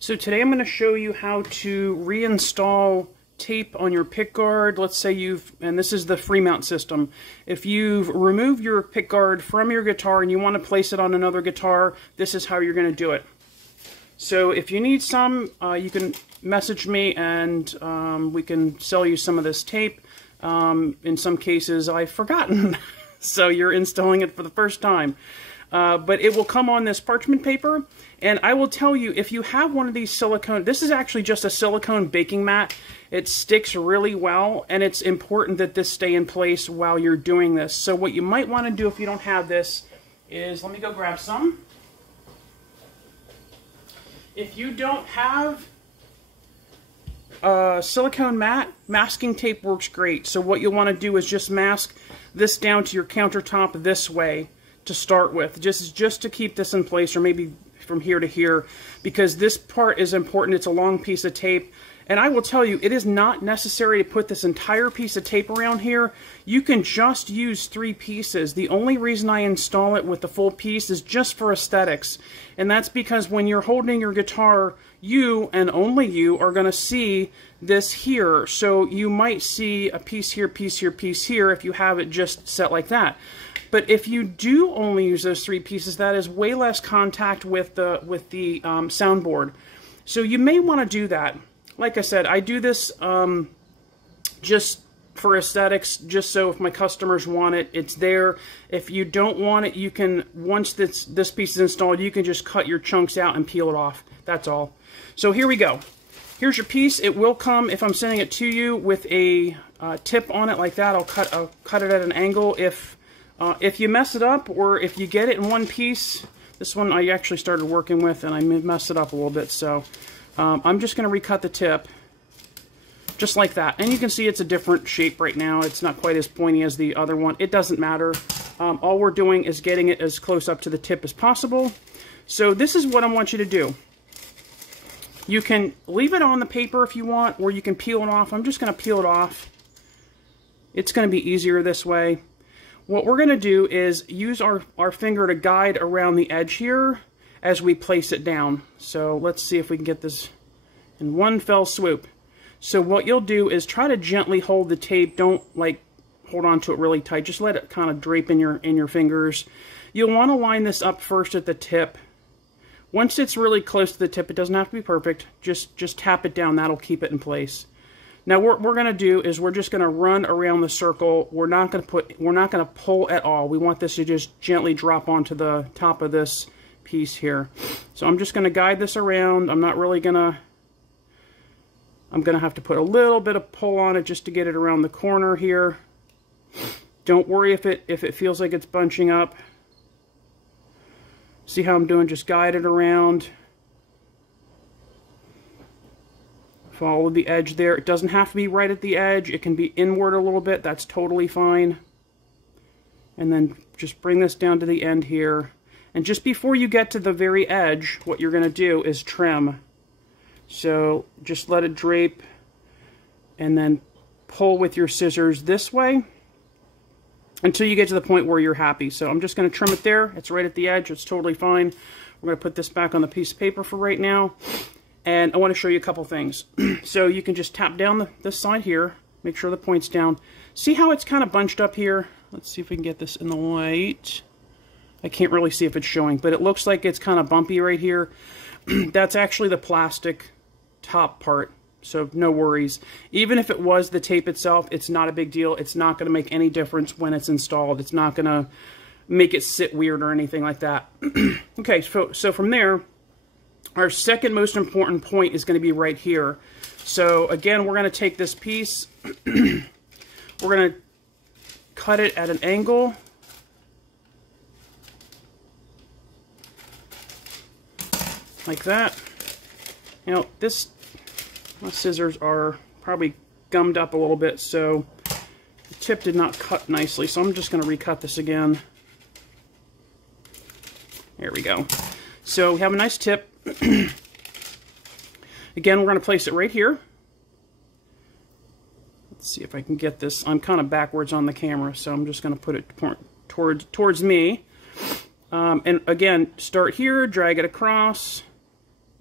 So today I'm going to show you how to reinstall tape on your pickguard. Let's say and this is the free mount system. If you've removed your pickguard from your guitar and you want to place it on another guitar, this is how you're going to do it. So if you need some, you can message me and we can sell you some of this tape. In some cases I've forgotten, so you're installing it for the first time. But it will come on this parchment paper, and I will tell you, if you have one of these silicone, this is actually just a silicone baking mat. It sticks really well, and it's important that this stay in place while you're doing this. So what you might want to do if you don't have this is, let me go grab some. If you don't have a silicone mat, masking tape works great. So what you'll want to do is just mask this down to your countertop this way to start with, just to keep this in place, or maybe from here to here, because this part is important. It's a long piece of tape, and I will tell you, it is not necessary to put this entire piece of tape around here. You can just use 3 pieces. The only reason I install it with the full piece is just for aesthetics, and that's because when you're holding your guitar, you and only you are going to see this here. So you might see a piece here, piece here, piece here if you have it just set like that. But if you do only use those 3 pieces, that is way less contact with the soundboard. So you may want to do that. Like I said, I do this just for aesthetics, just so if my customers want it, it's there. If you don't want it, you can, once this piece is installed, you can just cut your chunks out and peel it off. That's all. So here we go. Here's your piece. It will come, if I'm sending it to you, with a tip on it like that. I'll cut it at an angle. If you mess it up, or if you get it in one piece, this one I actually started working with and I messed it up a little bit, so I'm just going to recut the tip, just like that. And you can see it's a different shape right now. It's not quite as pointy as the other one. It doesn't matter. All we're doing is getting it as close up to the tip as possible. So this is what I want you to do. You can leave it on the paper if you want, or you can peel it off. I'm just going to peel it off. It's going to be easier this way. What we're going to do is use our finger to guide around the edge here as we place it down. So let's see if we can get this in one fell swoop. So what you'll do is try to gently hold the tape. Don't like hold on to it really tight. Just let it kind of drape in your fingers. You'll want to line this up first at the tip. Once it's really close to the tip, it doesn't have to be perfect. Just tap it down. That'll keep it in place. Now what we're going to do is we're just going to run around the circle. We're not going to pull at all. We want this to just gently drop onto the top of this piece here. So I'm just going to guide this around. I'm going to have to put a little bit of pull on it just to get it around the corner here. Don't worry if it feels like it's bunching up. See how I'm doing? Just guide it around. Follow the edge there. It doesn't have to be right at the edge. It can be inward a little bit. That's totally fine. And then just bring this down to the end here. And just before you get to the very edge, what you're going to do is trim. So just let it drape and then pull with your scissors this way until you get to the point where you're happy. So I'm just going to trim it there. It's right at the edge. It's totally fine. We're going to put this back on the piece of paper for right now. And I want to show you a couple things. So you can just tap down this side here. Make sure the point's down. See how it's kind of bunched up here? Let's see if we can get this in the light. I can't really see if it's showing, but it looks like it's kind of bumpy right here. That's actually the plastic top part, so no worries. Even if it was the tape itself, it's not a big deal. It's not going to make any difference when it's installed. It's not going to make it sit weird or anything like that. Okay, so from there, our second most important point is going to be right here. So again, we're going to take this piece, we're going to cut it at an angle. Like that. Now my scissors are probably gummed up a little bit, so the tip did not cut nicely, so I'm just going to recut this again. There we go. So we have a nice tip. Again, we're going to place it right here. Let's see if I can get this. I'm kind of backwards on the camera, so I'm just going to put it towards me. And again, start here, drag it across,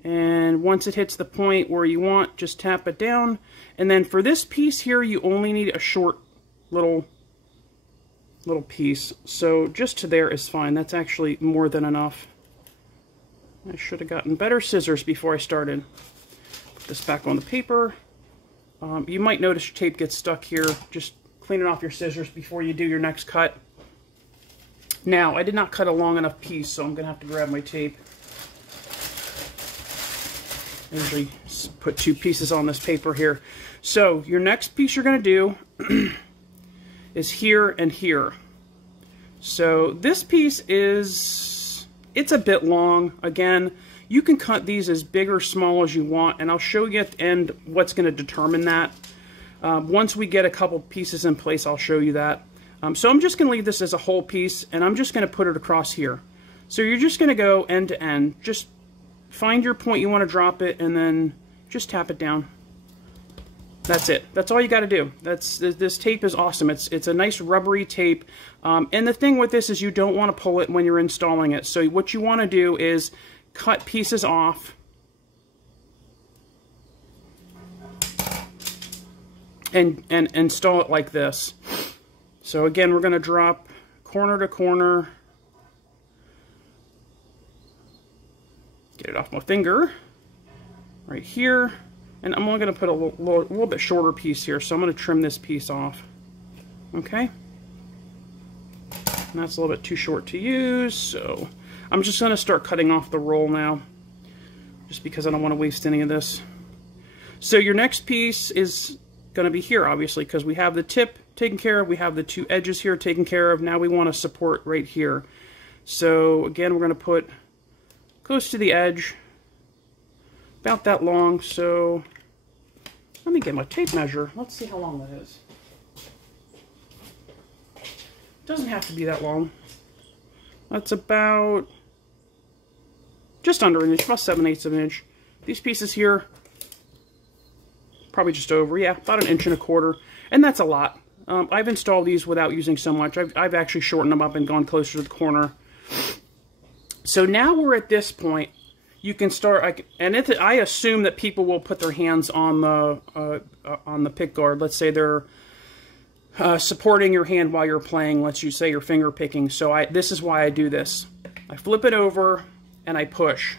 And once it hits the point where you want, just tap it down. And then for this piece here, you only need a short little piece. So just to there is fine. That's actually more than enough. I should have gotten better scissors before I started. Put this back on the paper. You might notice your tape gets stuck here. Just clean it off your scissors before you do your next cut. Now, I did not cut a long enough piece, so I'm going to have to grab my tape. I usually put 2 pieces on this paper here. So, your next piece you're going to do is here and here. So, this piece is, it's a bit long. Again, you can cut these as big or small as you want, and I'll show you at the end what's going to determine that. Once we get a couple pieces in place, I'll show you that. So I'm just going to leave this as a whole piece, and I'm just going to put it across here. So you're just going to go end to end. Just find your point you want to drop it, and then just tap it down. That's it. That's all you got to do. This tape is awesome. It's a nice rubbery tape. And the thing with this is you don't want to pull it when you're installing it. So what you want to do is cut pieces off and install it like this. So again, we're going to drop corner to corner. Get it off my finger right here. And I'm only going to put a little bit shorter piece here, so I'm going to trim this piece off. Okay? And that's a little bit too short to use, so I'm just going to start cutting off the roll now, just because I don't want to waste any of this. So your next piece is going to be here, obviously, because we have the tip taken care of, we have the 2 edges here taken care of. Now we want to support right here. So again, we're going to put close to the edge, about that long. So let me get my tape measure. Let's see how long that is. It doesn't have to be that long. That's about just under an inch, about 7/8 of an inch. These pieces here, probably just over, yeah, about 1 1/4 inches, and that's a lot. I've installed these without using so much. I've actually shortened them up and gone closer to the corner. So now we're at this point. You can start, and I assume that people will put their hands on the pickguard. Let's say they're supporting your hand while you're playing. Let's say you're finger picking. So this is why I do this. I flip it over and I push.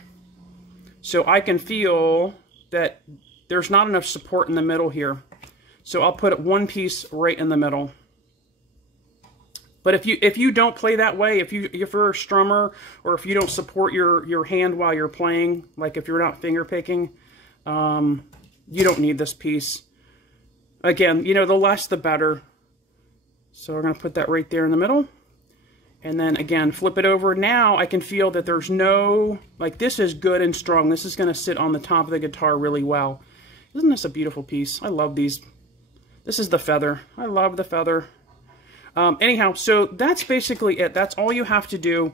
So I can feel that there's not enough support in the middle here. So I'll put 1 piece right in the middle. But if you don't play that way, if you're a strummer, or if you don't support your hand while you're playing, like if you're not finger picking, you don't need this piece. Again, you know, the less the better. So we're going to put that right there in the middle. And then again, flip it over. Now I can feel that there's no, like, this is good and strong. This is going to sit on the top of the guitar really well. Isn't this a beautiful piece? I love these. This is the feather. I love the feather. Anyhow, so that's basically it. That's all you have to do.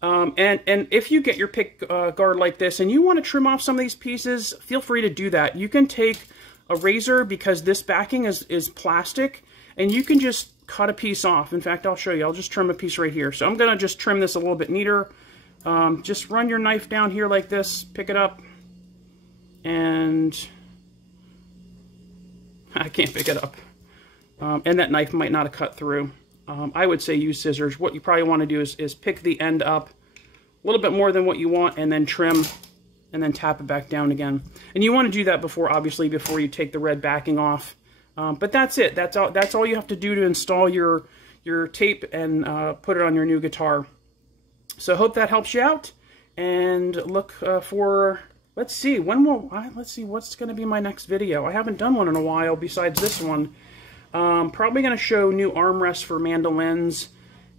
And if you get your pick guard like this and you want to trim off some of these pieces, feel free to do that. You can take a razor, because this backing is plastic, and you can just cut a piece off. In fact, I'll show you. I'll just trim a piece right here. So I'm going to just trim this a little bit neater. Just run your knife down here like this, pick it up, and I can't pick it up. And that knife might not have cut through. I would say use scissors. What you probably want to do is pick the end up a little bit more than what you want, and then trim, and then tap it back down again. And you want to do that obviously before you take the red backing off. But that's it. That's all you have to do to install your tape and put it on your new guitar. So I hope that helps you out. And look for, let's see what's going to be my next video. I haven't done one in a while besides this one. Probably going to show new armrests for mandolins,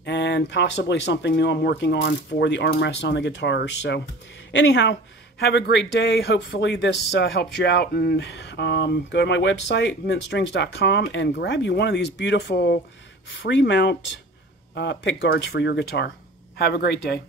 and possibly something new I'm working on for the armrest on the guitars. So anyhow, have a great day. Hopefully this helped you out, and go to my website, mintstrings.com, and grab you one of these beautiful free mount pick guards for your guitar. Have a great day.